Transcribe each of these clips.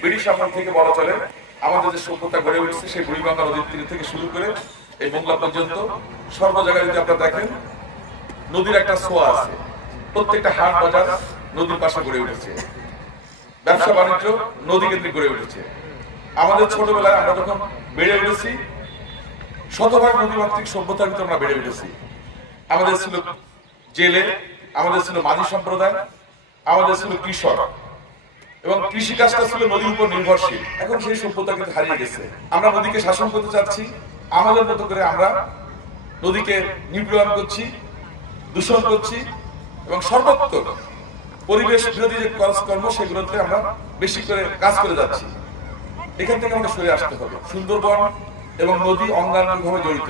British আমল থেকে বলা চলে আমাদের যে সভ্যতা গড়ে উঠছে সেই বুড়িগঙ্গা নদীর তীর থেকে শুরু করে এই মোংলা পর্যন্ত সর্ব জায়গায় যদি আপনারা দেখেন নদীর একটা ছোঁয়া আছে। প্রত্যেকটা হাট বাজার নদীর পাশে গড়ে উঠেছে, ব্যবসা বাণিজ্য নদী কেন্দ্রিক গড়ে উঠেছে। আমাদের ছোটবেলায় আমরা যখন বেড়ে উঠেছি শতভাগ নদীমাতৃক সভ্যতার ভিতরে আমরা বেড়ে উঠেছি। আমাদের ছিল জেলে, আমাদের ছিল মাঝি সম্প্রদায়, আমাদের ছিল কৃষক এবং কৃষিকাজটা ছিল নদীর উপর নির্ভরশীল। এখন সেই সভ্যতা কিন্তু হারিয়ে গেছে। আমরা নদীকে শাসন করতে চাচ্ছি, আমাদের মতো করে আমরা নদীকে নিপীড়ন করছি, দূষণ করছি এবং সর্বত্র পরিবেশ বিরোধী যে কাজকর্ম সেগুলোতে আমরা বেশি করে কাজ করে যাচ্ছি। এখান থেকে আমাদের সরে আসতে হবে। সুন্দরবন এবং নদী অঙ্গাঙ্গিভাবে জড়িত।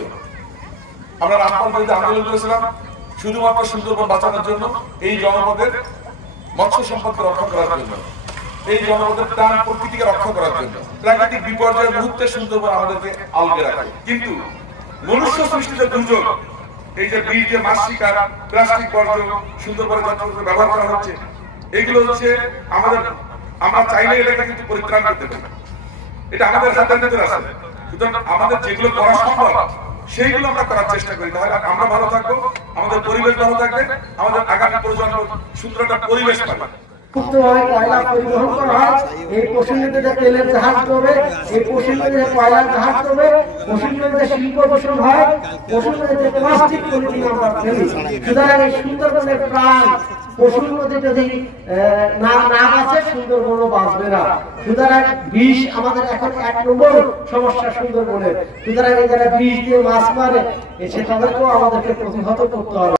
আমরা রামপাল বিরুদ্ধে আন্দোলন করেছিলাম শুধুমাত্র সুন্দরবন বাঁচানোর জন্য, এই জনপদের মৎস্য সম্পদকে রক্ষা করার জন্য, এই জনপদের প্রাণ প্রকৃতিকে রক্ষা করার জন্য। প্রাকৃতিক বিপর্যয়ের মুহূর্তে সুন্দরবন আমাদেরকে আলগে রাখে। কিন্তু মনুষ্য সৃষ্টিত দুর্যোগ, এই যে বীজ যে মাছ শিকার, প্লাস্টিক বর্জ্য সুন্দরবনে যন্ত্র ব্যবহার করা হচ্ছে, এগুলো হচ্ছে আমরা চাইলে এটা কিন্তু পরিত্রাণ করতে পারি। এটা আমাদের হাতের ভিতরে আছে। সুতরাং আমাদের যেগুলো করা সম্ভব সেইগুলো আমরা করার চেষ্টা করি, তাহলে আমরা ভালো থাকবো, আমাদের পরিবেশ ভালো থাকবে, আমাদের আগামী প্রজন্ম সুন্দর একটা পরিবেশ পাবে। কয়লা পরিবহন করা হয়, এই পশ্চিম নদীতে তেলের জাহাজ চলবে, এই পশ্চিম নদীতে কয়লার জাহাজ চলবে, পশ্চিম নদীতে শিল্প দূষণ হয়, পশ্চিম নদীতে প্লাস্টিক পলিথিন আমরা ফেলি। সুতরাং এই সুন্দরবনের প্রাণ পশ্চিম নদী যদি না বাঁচে সুন্দরবনও বাঁচবে না। সুতরাং বিষ আমাদের এখন 1 নম্বর সমস্যা সুন্দরবনের। সুতরাং এই যারা বিষ দিয়ে মাছ মারে সে তাদেরকেও আমাদেরকে প্রতিহত করতে হবে।